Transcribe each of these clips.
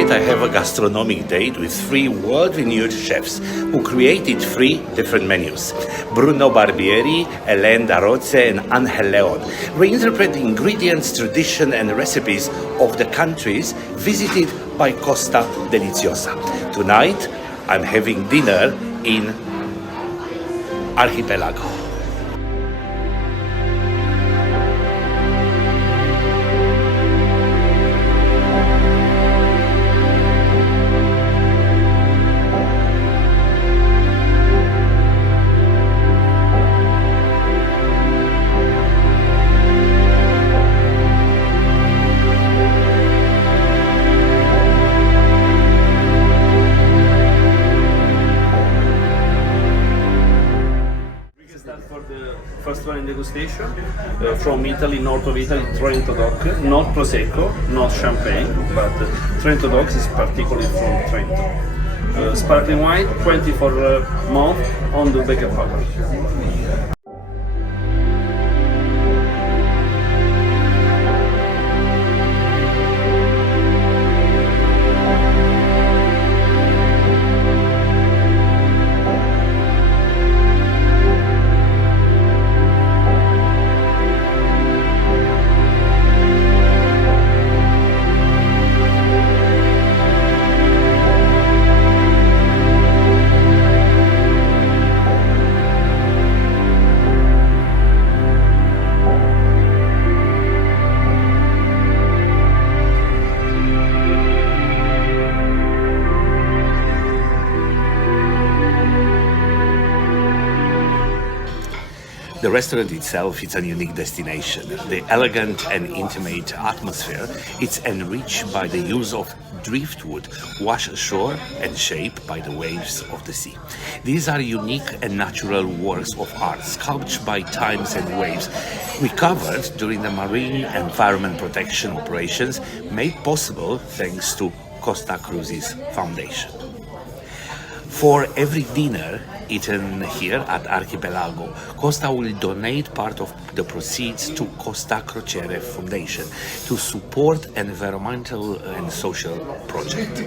Tonight I have a gastronomic date with three world-renowned chefs who created three different menus. Bruno Barbieri, Hélène, Darroze and Ángel, León reinterpret the ingredients, tradition and recipes of the countries visited by Costa Deliziosa. Tonight I'm having dinner in Archipelago. First wine degustation from Italy, north of Italy, Trento DOC, not Prosecco, not Champagne, but Trento DOC is particularly from Trento. Sparkling wine, 24 months on the Becker Power. The restaurant itself is a unique destination. The elegant and intimate atmosphere is enriched by the use of driftwood washed ashore and shaped by the waves of the sea. These are unique and natural works of art sculpted by times and waves, recovered during the marine environment protection operations made possible thanks to Costa Cruises Foundation. For every dinner eaten here at Archipelago, Costa will donate part of the proceeds to Costa Crociere Foundation to support an environmental and social project.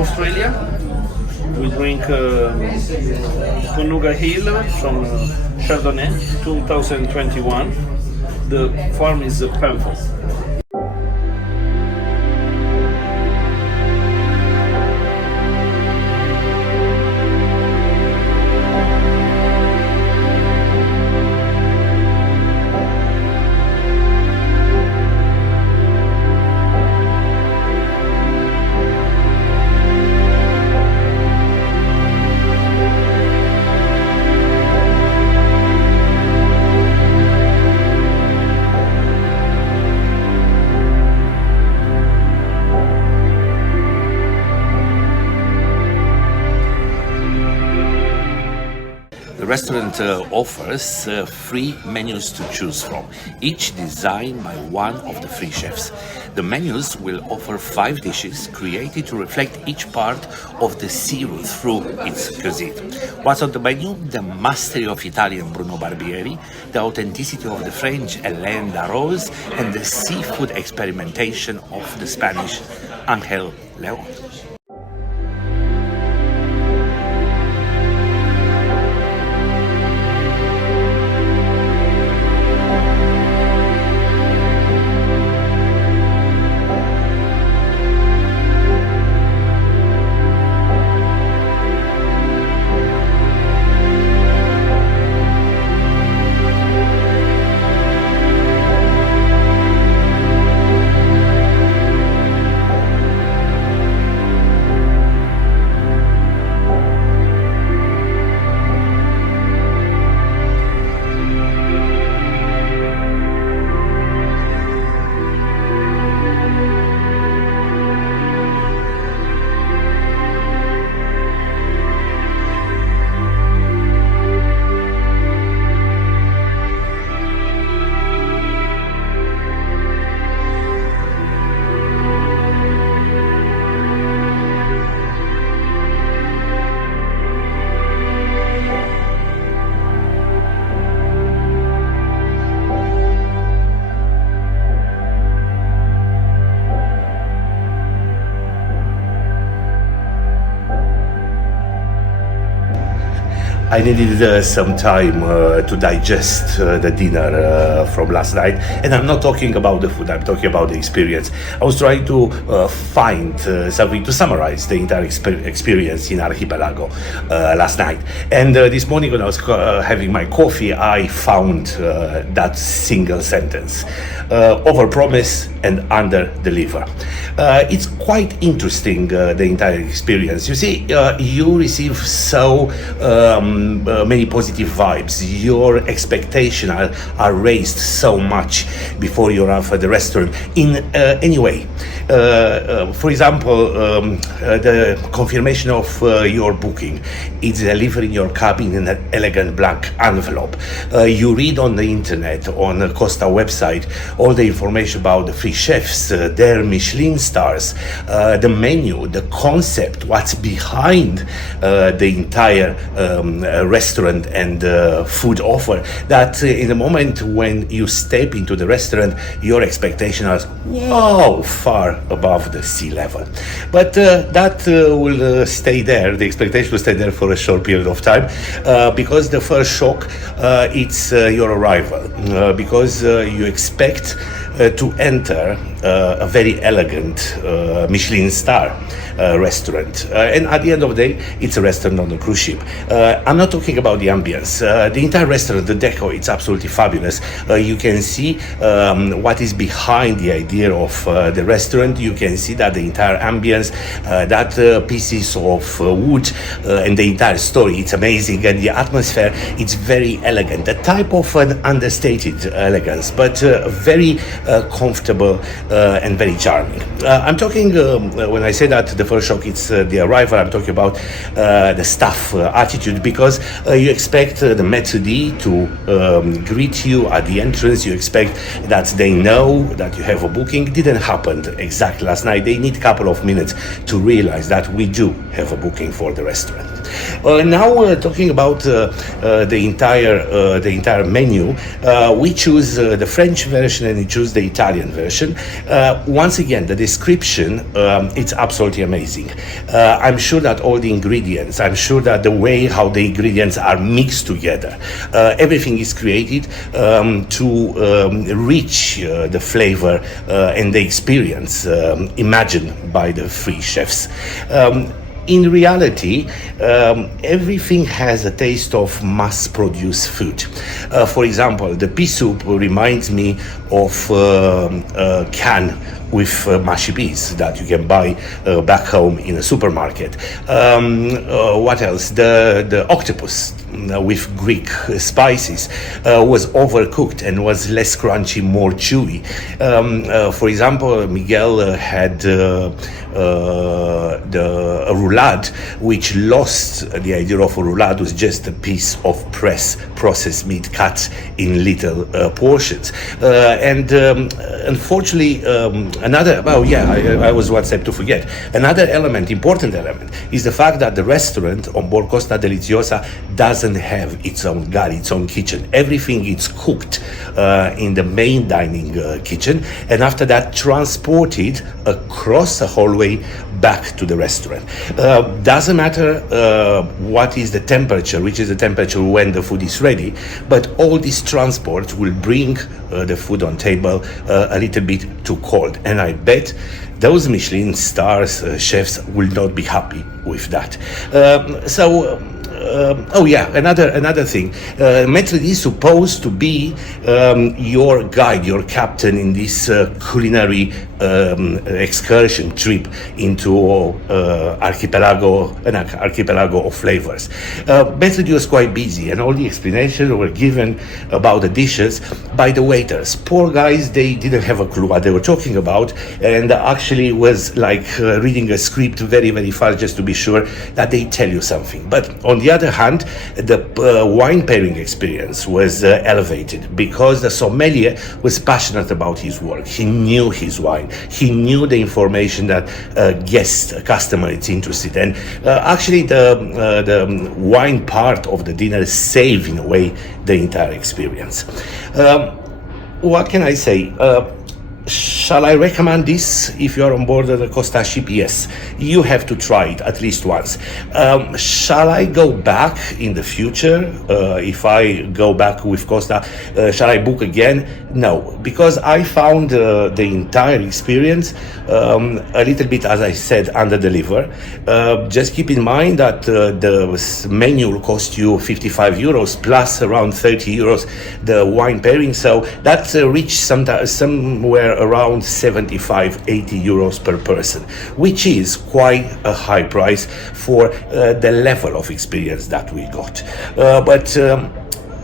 Australia, we drink Coonaga Hill from Chardonnay 2021. The farm is Penfolds. The restaurant offers three menus to choose from, each designed by one of the three chefs. The menus will offer 5 dishes created to reflect each part of the sea route through its cuisine. What's on the menu? The mastery of Italian Bruno Barbieri, the authenticity of the French Hélène Darroze, and the seafood experimentation of the Spanish Ángel León. I needed some time to digest the dinner from last night. And I'm not talking about the food, I'm talking about the experience. I was trying to find something to summarize the entire experience in Archipelago last night. And this morning when I was having my coffee, I found that single sentence. Overpromise and under-deliver. It's quite interesting, the entire experience. You see, you receive so many positive vibes. Your expectations are raised so much before you arrive at the restaurant. In any way, for example, the confirmation of your booking, it's delivered in your cabin in an elegant black envelope. You read on the internet, on the Costa website, all the information about the free chefs, their Michelin stars, the menu, the concept, what's behind the entire restaurant and food offer, that in the moment when you step into the restaurant, your expectations are wow, far above the sea level. But that will stay there, the expectation will stay there for a short period of time, because the first shock, it's your arrival, because you expect to enter a very elegant Michelin star restaurant, and at the end of the day, it's a restaurant on a cruise ship. I'm not talking about the ambience. The entire restaurant, the decor, it's absolutely fabulous. You can see what is behind the idea of the restaurant. You can see that the entire ambience, that pieces of wood, and the entire story, it's amazing, and the atmosphere, it's very elegant. A type of an understated elegance, but very comfortable and very charming. I'm talking, when I say that the first shock, it's the arrival, I'm talking about the staff attitude, because you expect the maître d' to greet you at the entrance. You expect that they know that you have a booking. It didn't happen exactly last night. They need a couple of minutes to realize that we do have a booking for the restaurant. Now talking about the entire menu, we choose the French version and we choose the Italian version. Once again, the description, it's absolutely amazing. I'm sure that all the ingredients, I'm sure that the way how the ingredients are mixed together, everything is created to reach the flavor and the experience imagined by the three chefs. In reality, everything has a taste of mass-produced food. For example, the pea soup reminds me of a can with mushy peas that you can buy back home in a supermarket. What else? The octopus with Greek spices was overcooked and was less crunchy, more chewy. For example, Miguel had the roulade, which lost the idea of a roulade, was just a piece of processed meat cut in little portions. And unfortunately, I was one step to forget. Another element, important element, is the fact that the restaurant on board Costa Deliziosa doesn't have its own galley, its own kitchen. Everything is cooked in the main dining kitchen, and after that transported across the hallway back to the restaurant. Doesn't matter what is the temperature, which is the temperature when the food is ready, but all this transport will bring the food on table a little bit too cold. And I bet those Michelin stars chefs will not be happy with that. Another thing. Maître d' is supposed to be your guide, your captain in this culinary excursion trip into an archipelago of flavors. Maître d' was quite busy, and all the explanations were given about the dishes by the waiters. Poor guys, they didn't have a clue what they were talking about, and actually was like reading a script very, very fast just to be sure that they tell you something. But on the other hand, the wine pairing experience was elevated, because the sommelier was passionate about his work. He knew his wine. He knew the information that a customer is interested in. Actually, the wine part of the dinner saved, in a way, the entire experience. What can I say? Shall I recommend this if you are on board the Costa ship? Yes, you have to try it at least once. Shall I go back in the future? If I go back with Costa, shall I book again? No, because I found the entire experience a little bit, as I said, under-deliver. Just keep in mind that the menu will cost you 55 euros plus around 30 euros the wine pairing, so that reached somewhere around 75-80 euros per person, which is quite a high price for the level of experience that we got. But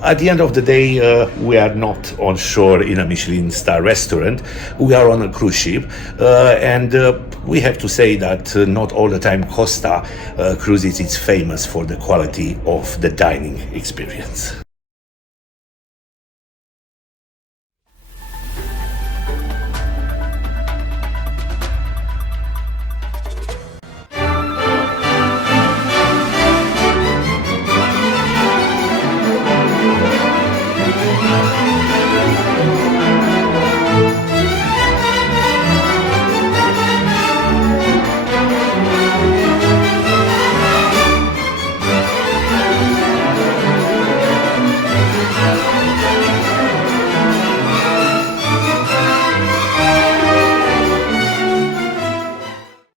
at the end of the day, we are not on shore in a Michelin star restaurant. We are on a cruise ship, and we have to say that not all the time Costa Cruises is famous for the quality of the dining experience.